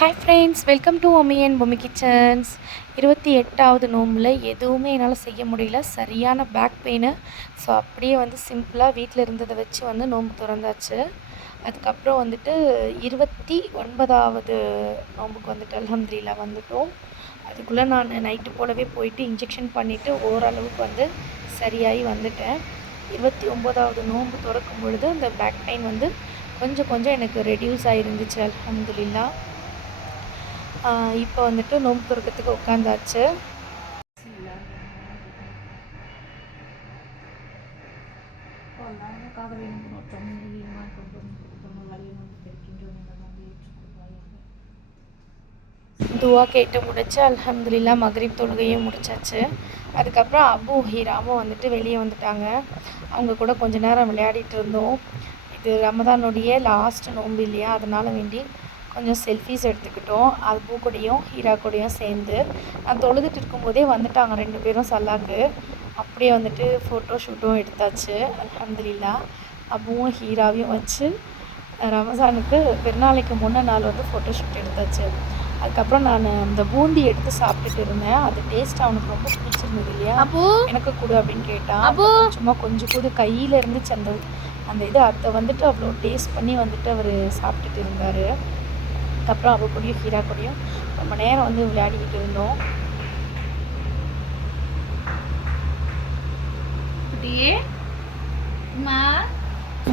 Hi friends, welcome to Mummy and Pommi kitchens. 28வது நோம்பில் எதுவுமே என்னால் செய்ய முடியல, சரியான பேக் பெயின். ஸோ அப்படியே சிம்பிளாக வீட்டில் இருந்ததை வச்சு நோன்பு திறந்தாச்சு. அதுக்கப்புறம் 29வது நோம்புக்கு அல்ஹம்துலில்லாஹ் வந்துட்டோம். அதுக்குள்ளே நான் நைட்டு போலவே போயிட்டு இன்ஜெக்ஷன் பண்ணிவிட்டு ஓரளவுக்கு சரியாகி வந்துட்டேன். 29வது நோன்பு திறக்கும் பொழுது அந்த பேக் பெயின் கொஞ்சம் கொஞ்சம் எனக்கு ரெடியூஸ் ஆகிருந்துச்சு அல்ஹம்துலில்லாஹ். இப்போ நோன்பு துறக்கிறதுக்கு உட்காந்தாச்சு. துவா கேட்டு முடிச்சு அல்ஹம்துலில்லாஹ் மக்ரிப் தொழுகையும் முடிச்சாச்சு. அதுக்கப்புறம் அபு ஹீராமும் வெளியே வந்துட்டாங்க. அவங்க கூட கொஞ்ச நேரம் விளையாடிட்டு இருந்தோம். இது ரமதானுடைய லாஸ்ட் நோன்பு இல்லையா, அதனால் வேண்டி கொஞ்சம் செல்ஃபீஸ் எடுத்துக்கிட்டோம். அபு கூடயும் ஹீரா கூடயும் சேர்ந்து. நான் தொழுதுட்டு இருக்கும்போதே வந்துட்டாங்க 2 பேரும் சல்லாக்கு. அப்படியே ஃபோட்டோ ஷூட்டும் எடுத்தாச்சு அல்ஹம்துலில்லாஹ். அபுவும் ஹீராவையும் வச்சு ரமஸானுக்கு பெருநாளைக்கு முன்ன நாள் ஃபோட்டோ ஷூட் எடுத்தாச்சு. அதுக்கப்புறம் நான் அந்த பூந்தி எடுத்து சாப்பிட்டுட்டு இருந்தேன். அது டேஸ்ட் அவனுக்கு ரொம்ப பிடிச்சிருந்தது இல்லையா, எனக்கு கொடு அப்படின்னு கேட்டான். சும்மா கொஞ்சம் கூட கையில் இருந்துச்சு அந்த இது. அதை அவ்வளோ டேஸ்ட் பண்ணி அவர் சாப்பிட்டுட்டு இருந்தார். அதுக்கப்புறம் அவ கூடயும் ஹீரா கூடயும் ரொம்ப நேரம் விளையாடிக்கிட்டு இருந்தோம்.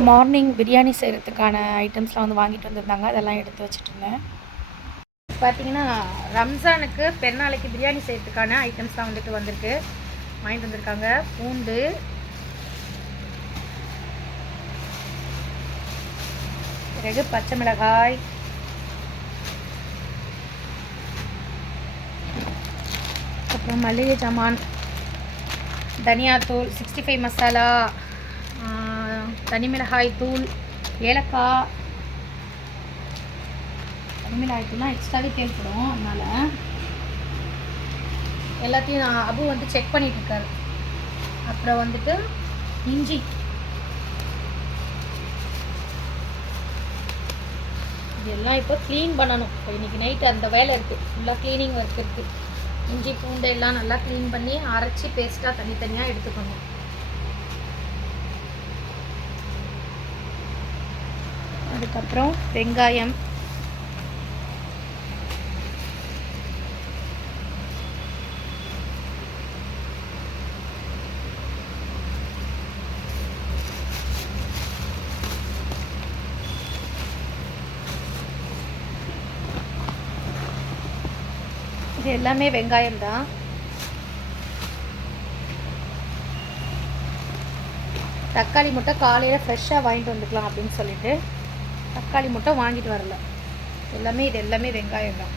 மார்னிங் பிரியாணி செய்கிறதுக்கான ஐட்டம்ஸ்லாம் வாங்கிட்டு வந்திருந்தாங்க. அதெல்லாம் எடுத்து வச்சுட்டு இருந்தேன். பார்த்தீங்கன்னா ரம்ஜானுக்கு பெருநாளைக்கு பிரியாணி செய்கிறதுக்கான ஐட்டம்ஸ்லாம் வந்திருக்கு. வாங்கிட்டு வந்திருக்காங்க. பூண்டு, பிறகு பச்சை மிளகாய், அப்புறம் மல்லிகை ஜாமான், தனியாத்தூள், 65 மசாலா, தனி மிளகாய் தூள், ஏலக்காய். தனி மிளகாய் தூள்லாம் எக்ஸ்ட்ராவே தேவைப்படும், அதனால் எல்லாத்தையும் நான் அபு செக் பண்ணிட்டு இருக்காரு. அப்புறம் இஞ்சி, இதெல்லாம் இப்போ க்ளீன் பண்ணணும். இப்போ இன்றைக்கி நைட்டு அந்த வேலை இருக்குது, ஃபுல்லாக க்ளீனிங் ஒர்க் இருக்குது. இஞ்சி பூண்டு எல்லாம் நல்லா க்ளீன் பண்ணி அரைச்சி பேஸ்ட்டாக தனித்தனியாக எடுத்துக்கணும். அதுக்கப்புறம் வெங்காயம், இது எல்லாமே வெங்காயம் தான். தக்காளி முட்டை காலையில் ஃப்ரெஷ்ஷாக வாங்கிட்டு வந்துக்கலாம் அப்படின்னு சொல்லிட்டு தக்காளி முட்டை வாங்கிட்டு வரல. இது எல்லாமே வெங்காயம் தான்.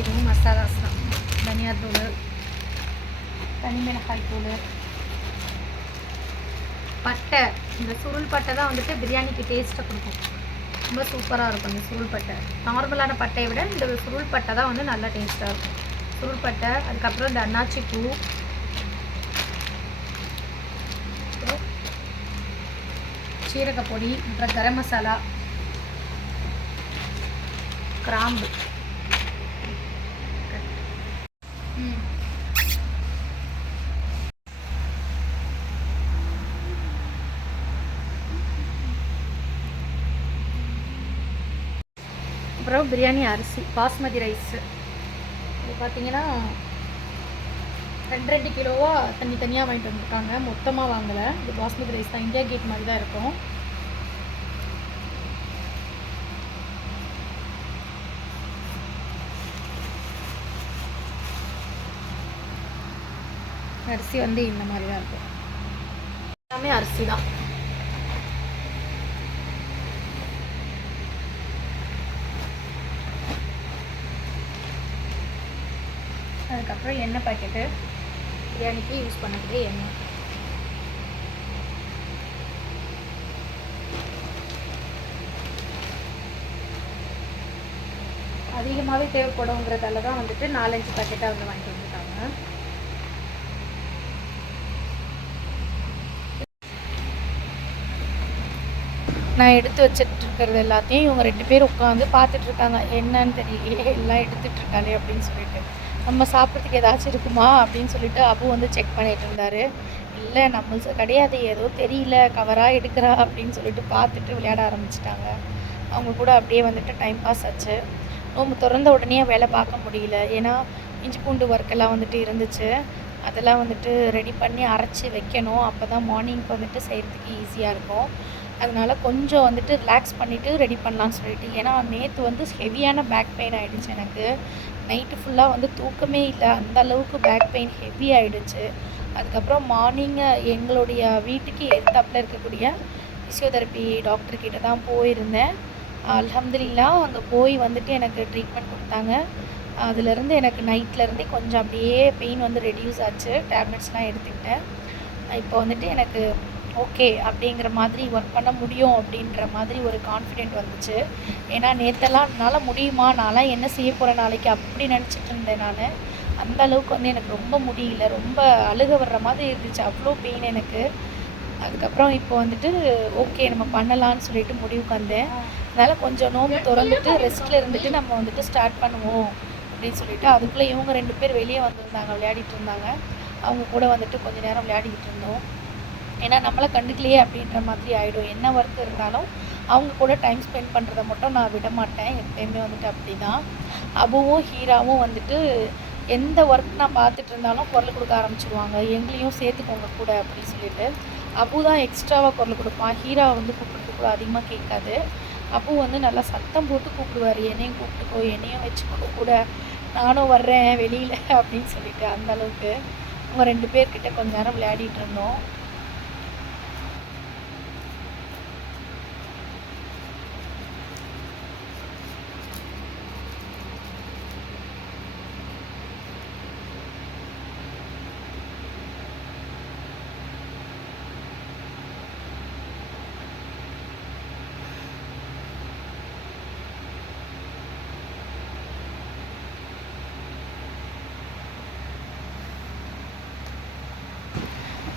இதுவும் மசாலாஸ் தான். தனியாத்தூள், தனி மிளகாய் தூள், பட்டை. இந்த சுருள் பட்டை தான் பிரியாணிக்கு டேஸ்ட்டை கொடுக்கும். ரொம்ப சூப்பராக இருக்கும் இந்த சுருள் பட்டை. நார்மலான பட்டையை விட இந்த சுருள் பட்டை தான் நல்லா டேஸ்ட்டாக இருக்கும். சுருள் பட்டை, அதுக்கப்புறம் இந்த அன்னாச்சி பூ, சீரகப்பொடி, அப்புறம் கரம் மசாலா, கிராம்பு. அப்புறம் பிரியாணி அரிசி பாஸ்மதி ரைஸு. இது பார்த்தீங்கன்னா 2 கிலோவாக தனித்தனியாக வாங்கிட்டு வந்திருக்காங்க, மொத்தமாக வாங்கலை. இது பாஸ்மதி ரைஸ் தான், இந்தியா கேட் மாதிரி தான் இருக்கும். அரிசி இந்த மாதிரி தான் இருக்கும். எல்லாமே அரிசி தான். அதுக்கப்புறம் எண்ணெய் பாக்கெட்டு, பிரியாணிக்கு யூஸ் பண்ணக்கூடிய எண்ணெய். அதிகமாகவே தேவைப்படுங்கிறதால தான் 4-5 பாக்கெட்டாக வாங்கிட்டு வந்துட்டாங்க. நான் எடுத்து வச்சுட்டு இருக்கிறது எல்லாத்தையும் இவங்க 2 பேர் உட்காந்து பார்த்துட்ருக்காங்க. என்னன்னு தெரியலையே எல்லாம் எடுத்துகிட்ருக்காளே அப்படின்னு சொல்லிட்டு. நம்ம சாப்பிட்றதுக்கு ஏதாச்சும் இருக்குமா அப்படின்னு சொல்லிட்டு அபு வந்து செக் பண்ணிட்டு இருந்தார். இல்லை நம்மளுக்கு கிடையாது, ஏதோ தெரியல கவராக எடுக்கிறா அப்படின்னு சொல்லிட்டு பார்த்துட்டு விளையாட ஆரம்பிச்சிட்டாங்க. அவங்க கூட அப்படியே வந்துட்டு டைம் பாஸ் ஆச்சு. நோம்பு திறந்த உடனே வேலை பார்க்க முடியல. ஏன்னா இஞ்சி பூண்டு ஒர்க்கெல்லாம் வந்துட்டு இருந்துச்சு. அதெல்லாம் வந்துட்டு ரெடி பண்ணி அரைச்சி வைக்கணும். அப்போ தான் மார்னிங்க்கு வந்துட்டு செய்கிறதுக்கு ஈஸியாக இருக்கும். அதனால் கொஞ்சம் வந்துட்டு ரிலாக்ஸ் பண்ணிவிட்டு ரெடி பண்ணலான்னு சொல்லிட்டு. ஏன்னா நேற்று வந்து ஹெவியான பேக் பெயின் ஆகிடுச்சு எனக்கு. நைட்டு ஃபுல்லாக வந்து தூக்கமே இல்லை, அந்த அளவுக்கு பேக் பெயின் ஹெவி ஆகிடுச்சு. அதுக்கப்புறம் மார்னிங்கு எங்களுடைய வீட்டுக்கு எதிர்த்தாப்புல இருக்கக்கூடிய ஃபிசியோதெரப்பி டாக்டர்கிட்ட தான் போயிருந்தேன். அல்ஹம்துலில்லாஹ் அங்கே போய் வந்துட்டு எனக்கு ட்ரீட்மெண்ட் கொடுத்தாங்க. அதுலேருந்து எனக்கு நைட்லேருந்தே கொஞ்சம் அப்படியே பெயின் வந்து ரெடியூஸ் ஆச்சு. டேப்லெட்ஸ்லாம் எடுத்துக்கிட்டேன். இப்போ வந்துட்டு எனக்கு ஓகே அப்படிங்கிற மாதிரி ஒர்க் பண்ண முடியும் அப்படின்ற மாதிரி ஒரு கான்ஃபிடென்ட் வந்துச்சு. ஏன்னா நேற்றெல்லாம் என்னால் முடியுமா, நான்லாம் என்ன செய்ய போகிறேன் நாளைக்கு அப்படி நினச்சிட்டு இருந்தேன் நான். அந்த அளவுக்கு வந்து எனக்கு ரொம்ப முடியல, ரொம்ப அழுக வர்ற மாதிரி இருந்துச்சு, அவ்வளோ பெயின் எனக்கு. அதுக்கப்புறம் இப்போ வந்துட்டு ஓகே நம்ம பண்ணலான்னு சொல்லிட்டு முடிவுக்கு வந்தேன். அதனால் கொஞ்சம் நோம்பு திறந்துட்டு ரெஸ்ட்டில் இருந்துட்டு நம்ம வந்துட்டு ஸ்டார்ட் பண்ணுவோம் அப்படின்னு சொல்லிட்டு. அதுக்குள்ளே இவங்க 2 பேர் வெளியே வந்திருந்தாங்க, விளையாடிட்டு இருந்தாங்க. அவங்க கூட வந்துட்டு கொஞ்சம் நேரம் விளையாடிக்கிட்டு இருந்தோம். ஏன்னா நம்மளை கண்டுக்கலையே அப்படின்ற மாதிரி ஆகிடும். என்ன ஒர்க் இருந்தாலும் அவங்க கூட டைம் ஸ்பெண்ட் பண்ணுறதை மட்டும் நான் விட மாட்டேன். எப்பயுமே வந்துட்டு அப்படி தான். அபுவும் ஹீராவும் வந்துட்டு எந்த ஒர்க் நான் பார்த்துட்டு இருந்தாலும் குரல் கொடுக்க ஆரம்பிச்சிடுவாங்க. எங்களையும் சேர்த்துக்கோங்க கூட அப்படின்னு சொல்லிட்டு. அபு தான் எக்ஸ்ட்ராவாக குரல் கொடுப்பான். ஹீராவை வந்து கூப்பிட்றது கூட அதிகமாக கேட்காது. அபு வந்து நல்லா சத்தம் போட்டு கூப்பிடுவார், என்னையும் கூப்பிட்டுக்கோ, என்னையும் வச்சுக்கோ கூட, நானும் வர்றேன் வெளியில் அப்படின்னு சொல்லிட்டு. அந்தளவுக்கு அவங்க 2 பேர்கிட்ட கொஞ்ச நேரம் விளையாடிட்டு இருந்தோம்.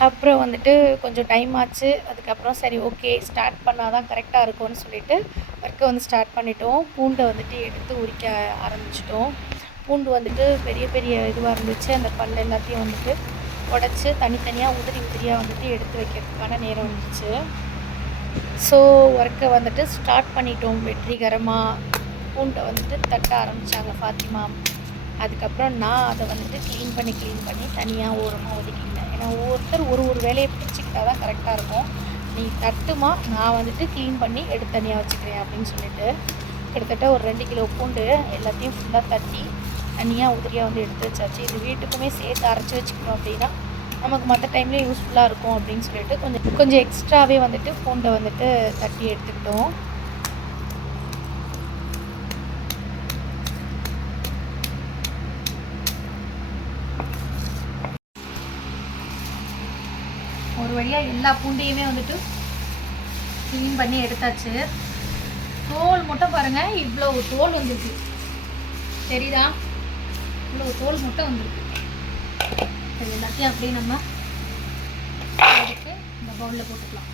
அப்புறம் வந்துட்டு கொஞ்சம் டைம் ஆச்சு. அதுக்கப்புறம் சரி ஓகே ஸ்டார்ட் பண்ணால் தான் கரெக்டாக இருக்கும்னு சொல்லிட்டு ஒர்க்கை வந்து ஸ்டார்ட் பண்ணிட்டோம். பூண்டை வந்துட்டு எடுத்து உரிக்க ஆரம்பிச்சிட்டோம். பூண்டு வந்துட்டு பெரிய பெரிய இதுவாக இருந்துச்சு. அந்த பல் எல்லாத்தையும் வந்துட்டு உடச்சி தனித்தனியாக உதிரியாக வந்துட்டு எடுத்து வைக்கிறதுக்கான நேரம் இருந்துச்சு. ஸோ ஒர்க்கை வந்துட்டு ஸ்டார்ட் பண்ணிட்டோம் வெற்றிகரமாக. பூண்டை வந்துட்டு தட்ட ஆரம்பித்தாங்க ஃபாத்திமா. அதுக்கப்புறம் நான் அதை வந்துட்டு க்ளீன் பண்ணி தனியாக ஓரமாக ஒதுக்கிட்டேன். ஏன்னா ஒவ்வொருத்தர் ஒரு வேலையை பிரிச்சுக்கிட்டால் தான் கரெக்டாக இருக்கும். நீ தட்டுமா, நான் வந்துட்டு க்ளீன் பண்ணி எடுத்து தனியாக வச்சுக்கிறேன் அப்படின்னு சொல்லிட்டு. கிட்டத்தட்ட ஒரு 2 கிலோ பூண்டு எல்லாத்தையும் ஃபுல்லாக தட்டி தனியாக உதிரியாக வந்து எடுத்து வச்சாச்சு. இது வீட்டுக்குமே சேர்த்து அரைச்சி வச்சுக்கணும் அப்படின்னா நமக்கு மற்ற டைம்லேயும் யூஸ்ஃபுல்லாக இருக்கும் அப்படின்னு சொல்லிட்டு கொஞ்சம் எக்ஸ்ட்ராவே வந்துட்டு பூண்டை வந்துட்டு தட்டி எடுத்துக்கிட்டோம். ஒரு வழியாக எல்லா பூண்டையுமே வந்துட்டு க்ளீன் பண்ணி எடுத்தாச்சு. தோல் மட்டும் பாருங்கள், இவ்வளோ தோல் வந்துருக்கு, தெரியுதா? இவ்வளோ தோல் மட்டும் வந்துருக்கு. இது எல்லாத்தையும் அப்படியே நம்ம எடுத்து இந்த பவுலில் போட்டுக்கலாம்.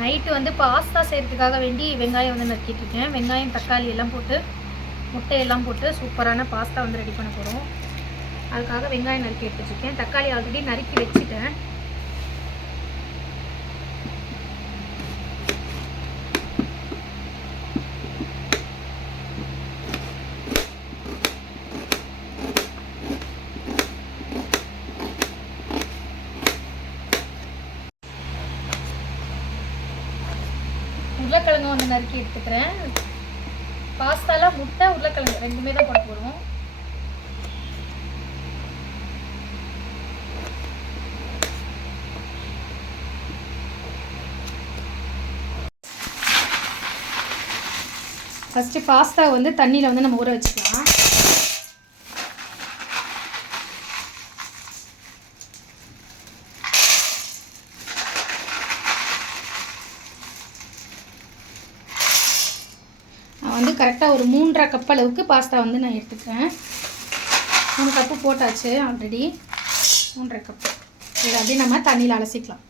நைட்டு வந்து பாஸ்தா செய்கிறதுக்காக வேண்டி வெங்காயம் வந்து நறுக்கிட்டுருக்கேன். வெங்காயம் தக்காளி எல்லாம் போட்டு முட்டையெல்லாம் போட்டு சூப்பரான பாஸ்தா வந்து ரெடி பண்ண போகிறோம். அதுக்காக வெங்காயம் நறுக்கி எடுத்து வச்சுருக்கேன். தக்காளி ஆல்ரெடி நறுக்கி வச்சுட்டேன். உருளைக்கிழங்கு வந்து நறுக்கி எடுத்துக்கிறேன். பாஸ்தால முட்டை உருளைக்கிழங்கு 2மே தான் போட போகிறோம். ஃபஸ்ட்டு பாஸ்தா வந்து தண்ணியில் வந்து நம்ம ஊற வச்சுக்கலாம். நான் வந்து கரெக்டாக ஒரு 3.5 கப் அளவுக்கு பாஸ்தா வந்து நான் எடுத்துக்கிறேன். 3 கப்பு போட்டாச்சு ஆல்ரெடி. 3.5 கப்பு. இதை அப்படியே நம்ம தண்ணியில் அலசிக்கலாம்.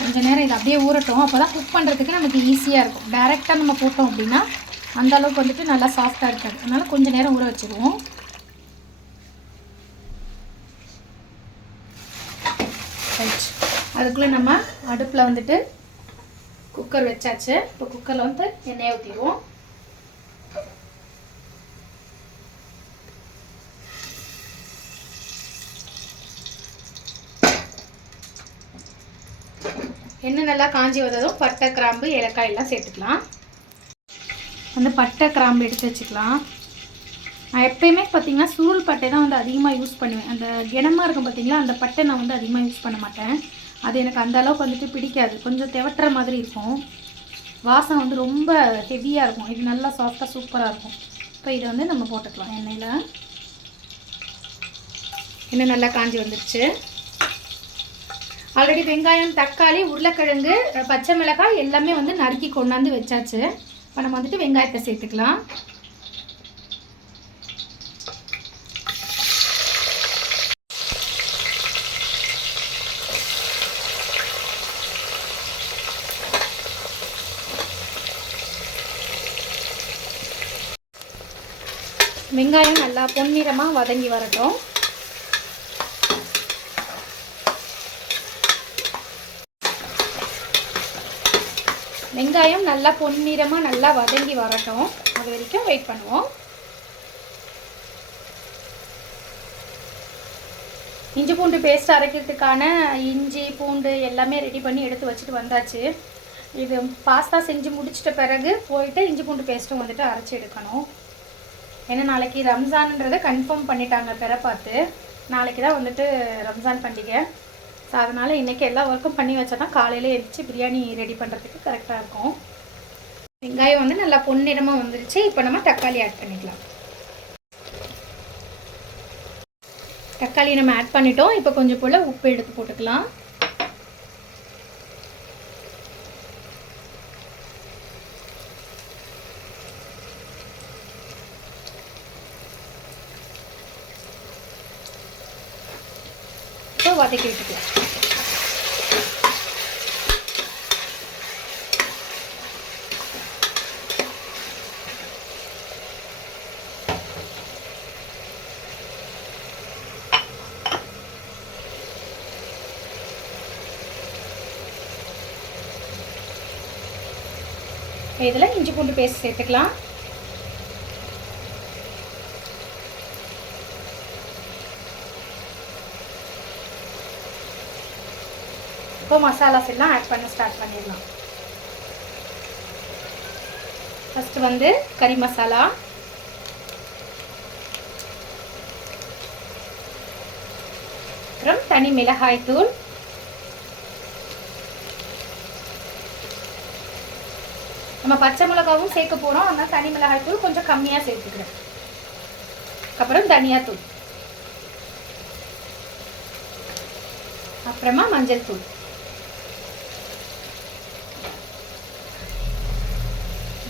கொஞ்சம் நேரம் இதை அப்படியே ஊறட்டும். அப்போ தான் குக் பண்ணுறதுக்கு நமக்கு ஈஸியாக இருக்கும். டைரெக்டாக நம்ம போட்டோம் அப்படின்னா அந்தளவுக்கு வந்துட்டு நல்லா சாஃப்டாக இருக்காது. அதனால் கொஞ்சம் நேரம் ஊற வச்சுருவோம். ரைட், அதுக்குள்ளே நம்ம அடுப்பில் வந்துட்டு குக்கர் வச்சாச்சு. இப்போ குக்கரில் வந்து எண்ணெயை ஊற்றிடுவோம். எண்ணெய் நல்லா காஞ்சி வந்ததும் பட்டை, கிராம்பு, ஏலக்காய் எல்லாம் சேர்த்துக்கலாம். வந்து பட்டை, கிராம்பு எடுத்து வச்சுக்கலாம். நான் எப்போயுமே பார்த்திங்கன்னா சுருள் பட்டை தான் வந்து அதிகமாக யூஸ் பண்ணுவேன். அந்த கிணமாக இருக்கும் பார்த்திங்களா, அந்த பட்டை நான் வந்து அதிகமாக யூஸ் பண்ண மாட்டேன். அது எனக்கு அந்த அளவுக்கு வந்துட்டு பிடிக்காது. கொஞ்சம் தெவட்டுற மாதிரி இருக்கும். வாசம் வந்து ரொம்ப ஹெவியாக இருக்கும். இது நல்லா சாஃப்டாக சூப்பராக இருக்கும். இப்போ இதை வந்து நம்ம போட்டுக்கலாம் எண்ணெயில். எண்ணெய் நல்லா காஞ்சி வந்துடுச்சு. ஆல்ரெடி வெங்காயம், தக்காளி, உருளைக்கிழங்கு, பச்சை மிளகாய் எல்லாமே வந்து நறுக்கி கொண்டாந்து வச்சாச்சு. இப்போ நம்ம வந்துட்டு வெங்காயத்தை சேர்த்துக்கலாம். வெங்காயம் நல்லா பொன்னிறமாக வதங்கி வரட்டும். வெங்காயம் நல்லா பொன்னிறமாக நல்லா வதங்கி வரட்டும். அது வரைக்கும் வெயிட் பண்ணுவோம். இஞ்சி பூண்டு பேஸ்ட் அரைக்கிறதுக்கான இஞ்சி பூண்டு எல்லாமே ரெடி பண்ணி எடுத்து வச்சுட்டு வந்தாச்சு. இது பாஸ்தா செஞ்சு முடிச்சிட்ட பிறகு போயிட்டு இஞ்சி பூண்டு பேஸ்ட்டும் வந்துட்டு அரைச்சி எடுக்கணும். ஏன்னா நாளைக்கு ரம்ஜான்ன்றதை கன்ஃபார்ம் பண்ணிட்டாங்க பெற பார்த்து. நாளைக்கு தான் வந்துட்டு ரம்ஜான் பண்டிகை. ஸோ அதனால் இன்றைக்கி எல்லா ஒர்க்கும் பண்ணி வச்சா தான் காலையில் எழுந்திரிச்சு பிரியாணி ரெடி பண்ணுறதுக்கு கரெக்டாக இருக்கும். வெங்காயம் வந்து நல்லா பொன்னிறமாக வந்துருச்சு. இப்போ நம்ம தக்காளி ஆட் பண்ணிக்கலாம். தக்காளி நம்ம ஆட் பண்ணிட்டோம். இப்போ கொஞ்சம் போல் உப்பு எடுத்து போட்டுக்கலாம். இப்போ வதக்கி விட்டுக்கலாம். இதில் இஞ்சி பூண்டு பேஸ்ட் சேர்த்துக்கலாம். இப்போ மசாலாஸ் எல்லாம் ஆட் பண்ண ஸ்டார்ட் பண்ணிடலாம். ஃபஸ்ட்டு வந்து கறி மசாலா, அப்புறம் தனி மிளகாய் தூள், நம்ம பச்சை மிளகாவும் சேர்க்க போகிறோம். அதனால் தனி மிளகாய் தூள் கொஞ்சம் கம்மியாக சேர்த்துக்கிறேன். அப்புறம் தனியாத்தூள், அப்புறமா மஞ்சள் தூள்.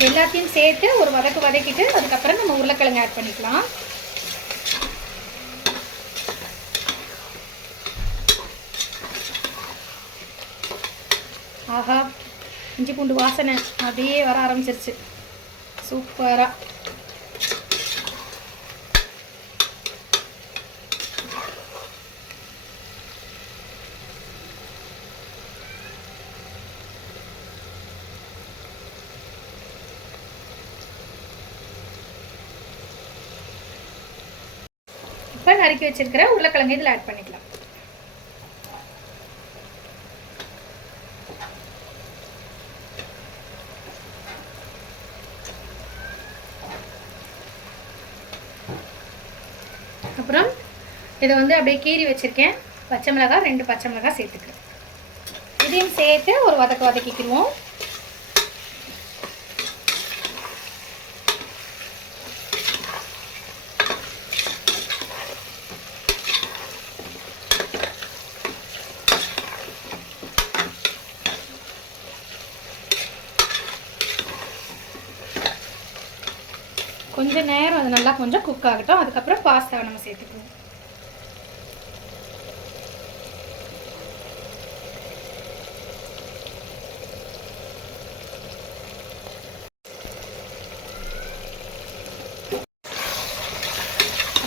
எல்லாத்தையும் சேர்த்து ஒரு வதக்கிட்டு அதுக்கப்புறம் நம்ம உருளைக்கிழங்கு ஆட் பண்ணிக்கலாம். ஆஹா, இஞ்சி பூண்டு வாசனை அப்படியே வர ஆரம்பிச்சிருச்சு. சூப்பராக. இப்போ நறுக்கி வச்சிருக்கிற உருளைக்கிழங்கு இதில் ஆட் பண்ணிக்கலாம். அப்புறம் இதை வந்து அப்படியே கீறி வச்சிருக்கேன். பச்சை மிளகாய் 2 பச்சை மிளகாய் சேர்த்துக்கிறேன். இதையும் சேர்த்து ஒரு வதக்கிக்கிடுவோம். கொஞ்சம் நேரம் அது நல்லா கொஞ்சம் குக் ஆகட்டும். அதுக்கப்புறம் பாஸ்தாவை நம்ம சேர்த்துக்குவோம்.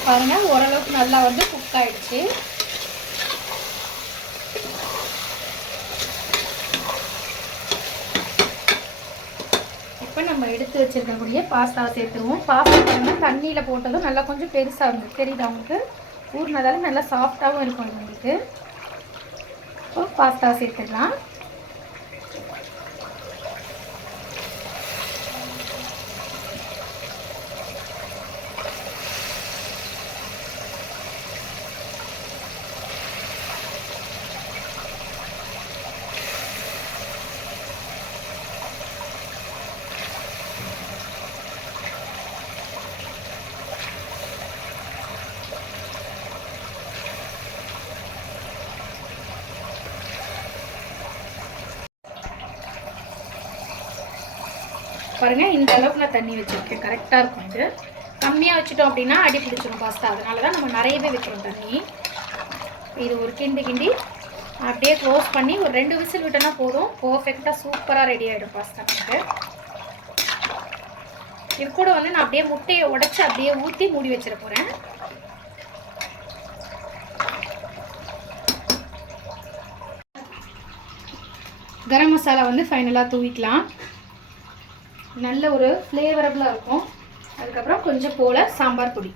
பாருங்க ஓரளவுக்கு நல்லா வந்து குக் ஆயிடுச்சு. இப்போ நம்ம எடுத்து வச்சிருக்கக்கூடிய பாஸ்தாவை சேர்த்துருவோம். பாஸ்தா பாருங்க தண்ணியில் போட்டதும் நல்லா கொஞ்சம் பெருசாக இருந்தது, தெரியுது அவங்களுக்கு. ஊறினதால நல்லா சாஃப்டாகவும் இருக்கும் உங்களுக்கு. இப்போ பாஸ்தாவை சேர்த்துக்கலாம். பாருங்கள் இந்த அளவுக்கு நான் தண்ணி வச்சுருக்கேன், கரெக்டாக இருக்கும். இது கம்மியாக வச்சுட்டோம் அப்படின்னா அடி பிடிச்சிடும் பாஸ்தா. அதனால தான் நம்ம நிறையவே வைக்கிறோம் தண்ணி. இது ஒரு கிண்டி அப்படியே க்ளோஸ் பண்ணி ஒரு 2 விசில் விட்டோன்னா போதும். பர்ஃபெக்டாக சூப்பராக ரெடி ஆகிடும் பாஸ்தா நமக்கு. இது கூட வந்து நான் அப்படியே முட்டையை உடைச்சி அப்படியே ஊற்றி மூடி வச்சிட போகிறேன். கரம் மசாலா வந்து ஃபைனலாக தூவிக்கலாம். நல்ல ஒரு ஃப்ளேவரபுளாக இருக்கும். அதுக்கப்புறம் கொஞ்சம் போல் சாம்பார் பொடி.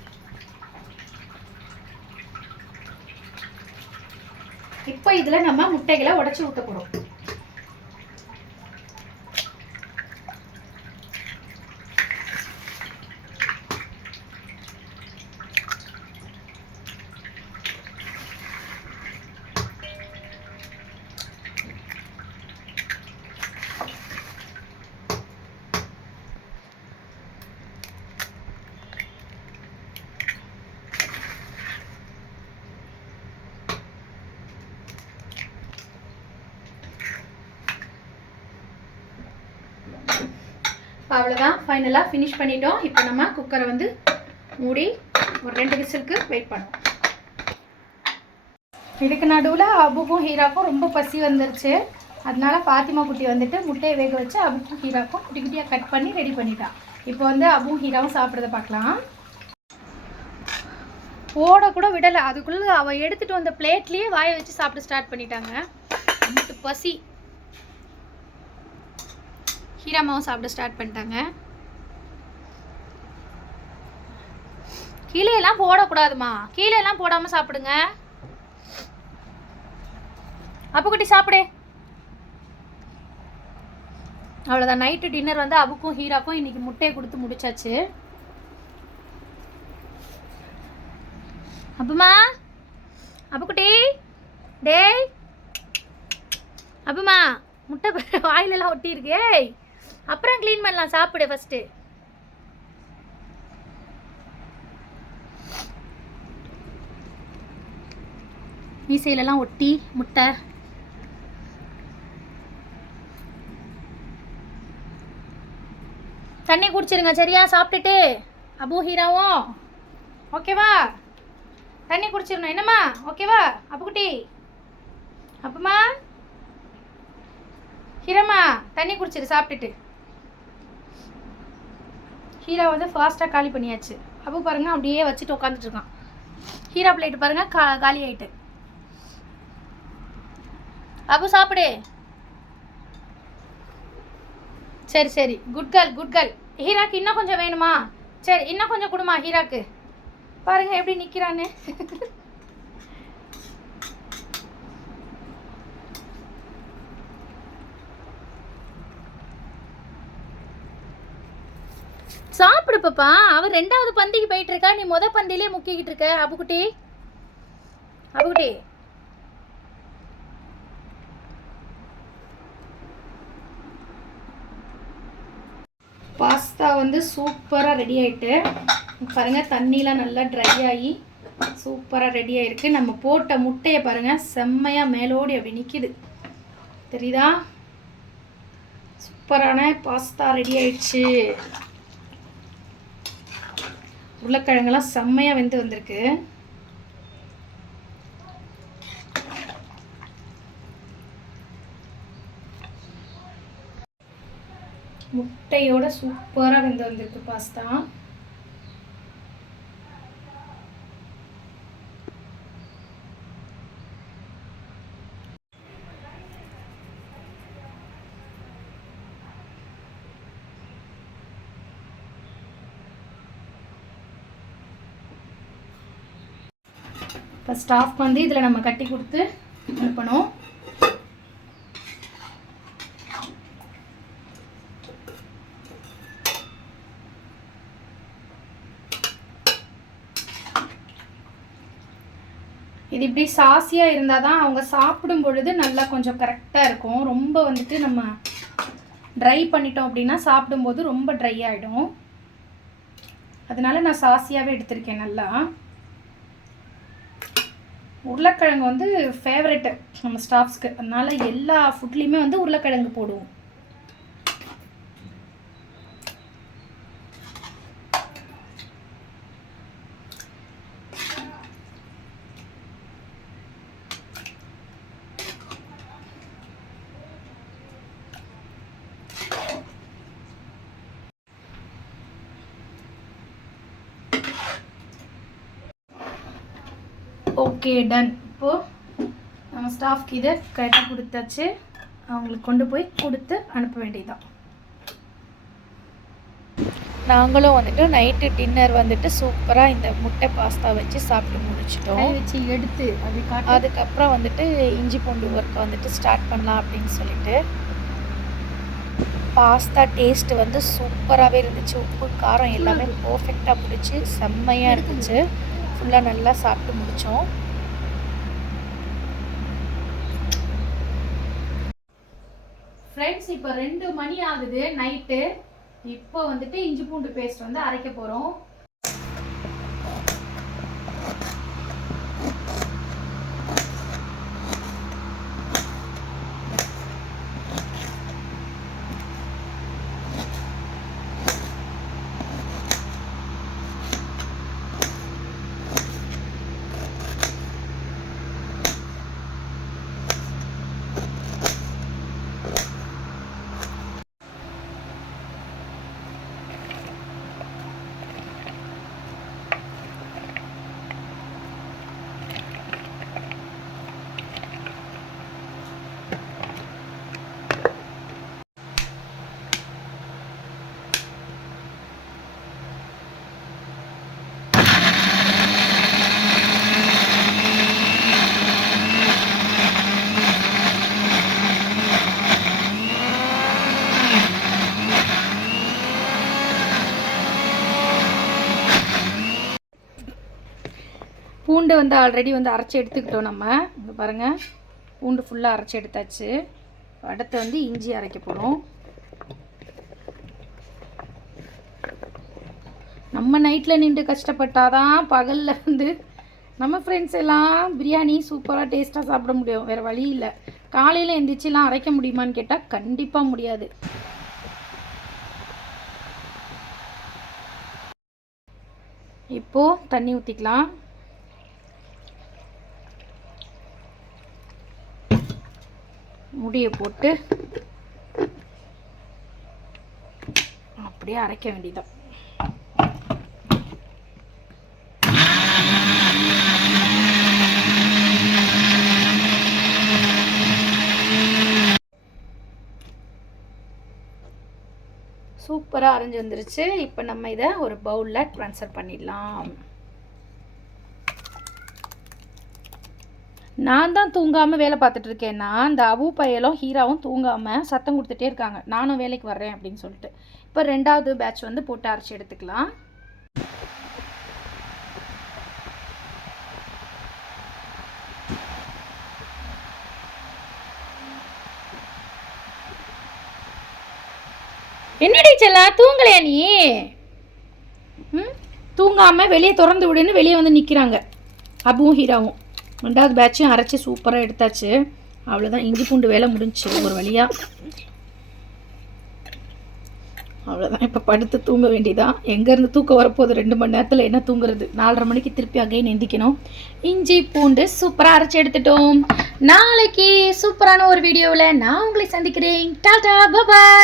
இப்போ இதில் நம்ம முட்டைகளை உடைச்சி ஊற்ற போகிறோம். அவ்வளோதான், ஃபைனலாக ஃபினிஷ் பண்ணிட்டோம். இப்போ நம்ம குக்கரை வந்து மூடி ஒரு 2 விசிலுக்கு வெயிட் பண்ணுவோம். இதுக்கு நடுவில் அபுக்கும் ஹீராக்கும் ரொம்ப பசி வந்துருச்சு. அதனால பாத்திமா குட்டி வந்துட்டு முட்டையை வேக வச்சு அபுக்கும் ஹீராக்கும் குட்டி குட்டியாக கட் பண்ணி ரெடி பண்ணிட்டான். இப்போ வந்து அபுவும் ஹீராவும் சாப்பிட்றத பார்க்கலாம். ஓட கூட விடலை, அதுக்குள்ளே அவள் எடுத்துகிட்டு வந்த பிளேட்லேயே வாயை வச்சு சாப்பிட ஸ்டார்ட் பண்ணிட்டாங்க. அம்முட்டு பசி. ஹீராமாவும் சாப்பிட ஸ்டார்ட் பண்ணிட்டாங்க. கீழே எல்லாம் போடக்கூடாதுமா, கீழே எல்லாம் போடாமல் சாப்பிடுங்க. அப்புக்குட்டி சாப்பிடு. அவ்வளோதான், நைட்டு டின்னர் வந்து அபுக்கும் ஹீராக்கும் இன்னைக்கு முட்டையை கொடுத்து முடிச்சாச்சு. அப்புமா, அப்புக்குட்டி, டேய் அப்புமா, முட்டை வாயிலெல்லாம் ஒட்டி இருக்கு. அப்புறம் க்ளீன் பண்ணலாம், சாப்பிடு ஃபஸ்ட்டு. மீசையிலலாம் ஒட்டி முட்டை. தண்ணி குடிச்சிருங்க சரியா சாப்பிட்டுட்டு. அபு ஹீராவும் ஓகேவா? தண்ணி குடிச்சிடணும் என்னம்மா, ஓகேவா அப்புக்குட்டி? அப்புமா ஹீராம்மா தண்ணி குடிச்சிரு சாப்பிட்டுட்டு. ஹீரா வந்து ஃபாஸ்ட்டாக காலி பண்ணியாச்சு. அபு பாருங்கள் அப்படியே வச்சுட்டு உட்காந்துட்டு இருக்கான். ஹீரா பிளேட்டு பாருங்கள் காலி ஆகிட்டு. அபு சாப்பிடு. சரி சரி, குட் கேர்ள் குட் கேர்ள். ஹீராக்கு இன்னும் கொஞ்சம் வேணுமா? சரி இன்னும் கொஞ்சம் கொடுமா ஹீராக்கு. பாருங்கள் எப்படி நிற்கிறான்னு. சாப்பிடு பாப்பா. அவன் 2வது பந்திக்கு போயிட்டு இருக்கா, நீ முத பந்திலே முக்கிக்கிட்டு இருக்க. அபுக்குட்டி, அபுக்குட்டி பாஸ்தா வந்து சூப்பராக ரெடி ஆகிட்டு பாருங்கள், தண்ணிலாம் நல்லா ட்ரை ஆகி சூப்பராக ரெடி ஆகிருக்கு. நம்ம போட்ட முட்டையை பாருங்கள், செம்மையாக மேலோடி அப்படி நிற்கிது, தெரியுதா? சூப்பரான பாஸ்தா ரெடி ஆயிடுச்சு. உருளைக்கிழங்கெல்லாம் செம்மையாக வெந்து வந்திருக்கு. முட்டையோட சூப்பராக வெந்து வந்திருக்கு பாஸ்தா. இப்போ ஸ்டாஃப் வந்து இதில் நம்ம கட்டி கொடுத்து அனுப்பணும். இது இப்படி சாசியாக இருந்தால் தான் அவங்க சாப்பிடும் பொழுது நல்லா கொஞ்சம் கரெக்டாக இருக்கும். ரொம்ப வந்துட்டு நம்ம ட்ரை பண்ணிட்டோம் அப்படின்னா சாப்பிடும்போது ரொம்ப ட்ரை ஆகிடும். அதனால நான் சாசியாகவே எடுத்திருக்கேன். நல்லா உருளைக்கிழங்கு வந்து ஃபேவரெட்டு நம்ம ஸ்டாஃப்ஸ்க்கு, அதனால எல்லா ஃபுட்லேயுமே வந்து உருளைக்கிழங்கு போடுவோம். Okay, done. இப்போது நம்ம ஸ்டாஃப்க்கு இதை கட்டி கொடுத்தாச்சு. அவங்களுக்கு கொண்டு போய் கொடுத்து அனுப்ப வேண்டியதுதான். நாங்களும் வந்துட்டு நைட்டு டின்னர் வந்துட்டு சூப்பராக இந்த முட்டை பாஸ்தா வச்சு சாப்பிட்டு முடிச்சிட்டோம். வச்சு எடுத்து அதுக்கப்புறம் வந்துட்டு இஞ்சி பூண்டு ஒர்க்கை வந்துட்டு ஸ்டார்ட் பண்ணலாம் அப்படின்னு சொல்லிட்டு. பாஸ்தா டேஸ்ட்டு வந்து சூப்பராகவே இருந்துச்சு. உப்பு காரம் எல்லாமே பர்ஃபெக்டாக பிடிச்சி செம்மையாக இருந்துச்சு. ஃபுல்லாக நல்லா சாப்பிட்டு முடித்தோம். ஃப்ரெண்ட்ஸ், இப்போ 2 மணி ஆகுது நைட்டு. இப்போ வந்துட்டு இஞ்சி பூண்டு பேஸ்ட் வந்து அரைக்க போகிறோம். பூண்டு வந்து ஆல்ரெடி வந்து அரைச்சி எடுத்துக்கிட்டோம். நம்ம இங்கே பாருங்கள், பூண்டு ஃபுல்லாக அரைச்சி எடுத்தாச்சு. அடுத்து வந்து இஞ்சி அரைக்க போகிறோம். நம்ம நைட்டில் நின்று கஷ்டப்பட்டாதான் பகலில் வந்து நம்ம ஃப்ரெண்ட்ஸ் எல்லாம் பிரியாணி சூப்பராக டேஸ்ட்டாக சாப்பிட முடியும். வேறு வழி இல்லை. காலையில் எந்திரிச்சிலாம் அரைக்க முடியுமான்னு கேட்டால் கண்டிப்பாக முடியாது. இப்போது தண்ணி ஊற்றிக்கலாம். முடியை போட்டு அப்படியே அரைக்க வேண்டியதான். சூப்பராக அரைஞ்சி வந்துருச்சு. இப்போ நம்ம இதை ஒரு பவுலில் ட்ரான்ஸ்ஃபர் பண்ணிடலாம். நான் தான் தூங்காமல் வேலை பார்த்துட்ருக்கேன்னா, இந்த அபு பையலும் ஹீராவும் தூங்காமல் சத்தம் கொடுத்துட்டே இருக்காங்க, நானும் வேலைக்கு வர்றேன் அப்படின்னு சொல்லிட்டு. இப்போ 2வது பேட்ச் வந்து போட்டு அரைச்சி எடுத்துக்கலாம். என்னடி செல்லாம் தூங்கலையா நீ? தூங்காமல் வெளியே திறந்து விடுன்னு வெளியே வந்து நிற்கிறாங்க அபுவும் ஹீராவும். 2வது பேட்சும் அரைச்சி சூப்பராக எடுத்தாச்சு. அவ்வளோதான், இஞ்சி பூண்டு வேலை முடிஞ்சிச்சு ஒரு வழியாக. அவ்வளோதான், இப்போ படுத்து தூங்க வேண்டியதான். எங்கேருந்து தூக்கம் வரப்போகுது 2 மணி நேரத்தில் என்ன தூங்குறது? 4:30 மணிக்கு திருப்பி அகைன் எந்திக்கணும். இஞ்சி பூண்டு சூப்பராக அரைச்சி எடுத்துட்டோம். நாளைக்கு சூப்பரான ஒரு வீடியோவில் நான் உங்களை சந்திக்கிறேன். டாடா பாய்.